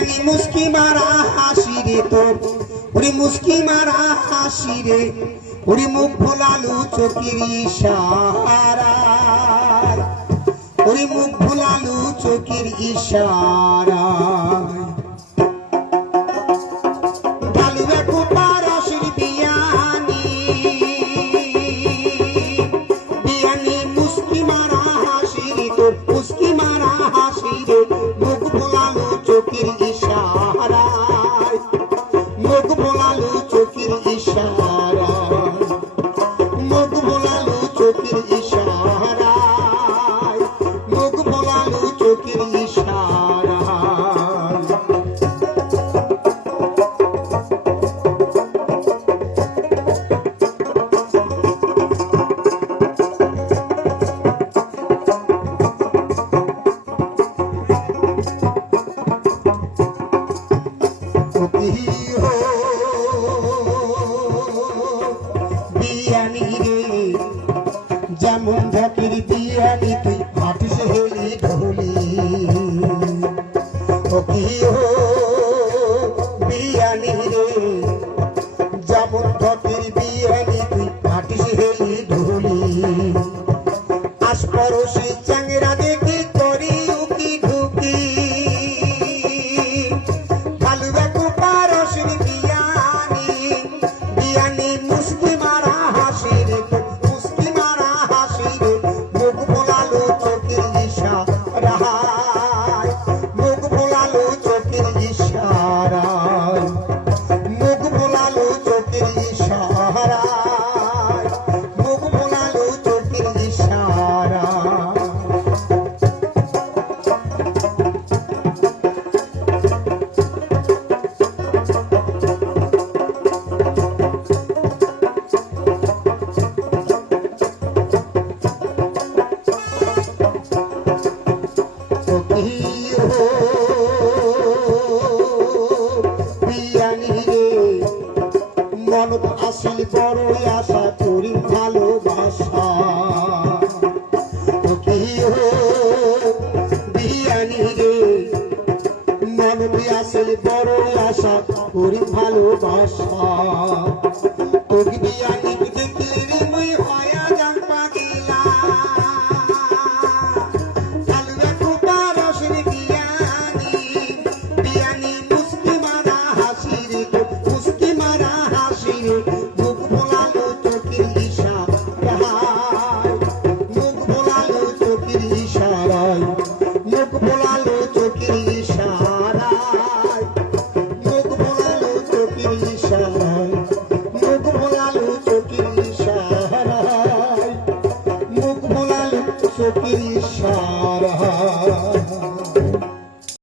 বিয়ানি মুস্কি মারা হাসি রে তোর ওরে মুস্কি মারা হাসি রে ওরে মুখ ভোলালু চোখের ইশারায় ওরে মুখ ভোলালু চোখের ইশারায় ঢালুয়া কুপার রসের বিয়ানি বিয়ানি মুস্কি মারা হাসি রে তোর মুস্কি মারা হাসি রে মুখ ভোলালু চোখের ইশারায় মুখ ভোলালু চোখের ইশারায় মুখ ভোলালু চোখের ইশারায় মুখ ভোলালু চোখের ইশারায় বিয়ানি রে যেমন ঢাকির বিয়ানি তুই হাঁটিস হেলি ঢোলি ও কি হো বিয়ানি রে যেমন ঢাকির বিয়ানি তুই হাঁটিস হেলি ঢোলি আশপাশে চ্যাংরা দেখি করি উকি ঢুকি ঢালুয়া কুপার রসের বিয়ানি বিয়ানি মুস্কি মারা হাসি রে মুস্কি মারা হাসি রে মুখ ভোলালো চোখের ইশারায় মুখ ভোলালো চোখের ইশারায় মুখ ভোলালো চোখের ইশারায় মুখ ভোলালো চোখের ইশারায় বিয়ানি রে মনত আসিল বড়ই আশা করি ভালোবাসা বিয়ানি রে মনত আসিল বড়ই আশা করি ভালোবাসা তোকে বিয়ানি দেখলে রে মুই হয়া যাম পাগিলা ঢালুয়া কুপার রসের বিয়ানি বিয়ানি মুস্কি মারা হাসি রে মুস্কি মারা হাসি রে মুখ ভোলালো চোখের ইশারায় মুখ ভোলালো চোখের ইশারায় মুখ ভোলালো চোখের ইশারায় মুখ ভোলালো চোখের ইশারায় মুখ ভোলালো চোখের ইশারায় মুখ ভোলালো চোখের ইশারায়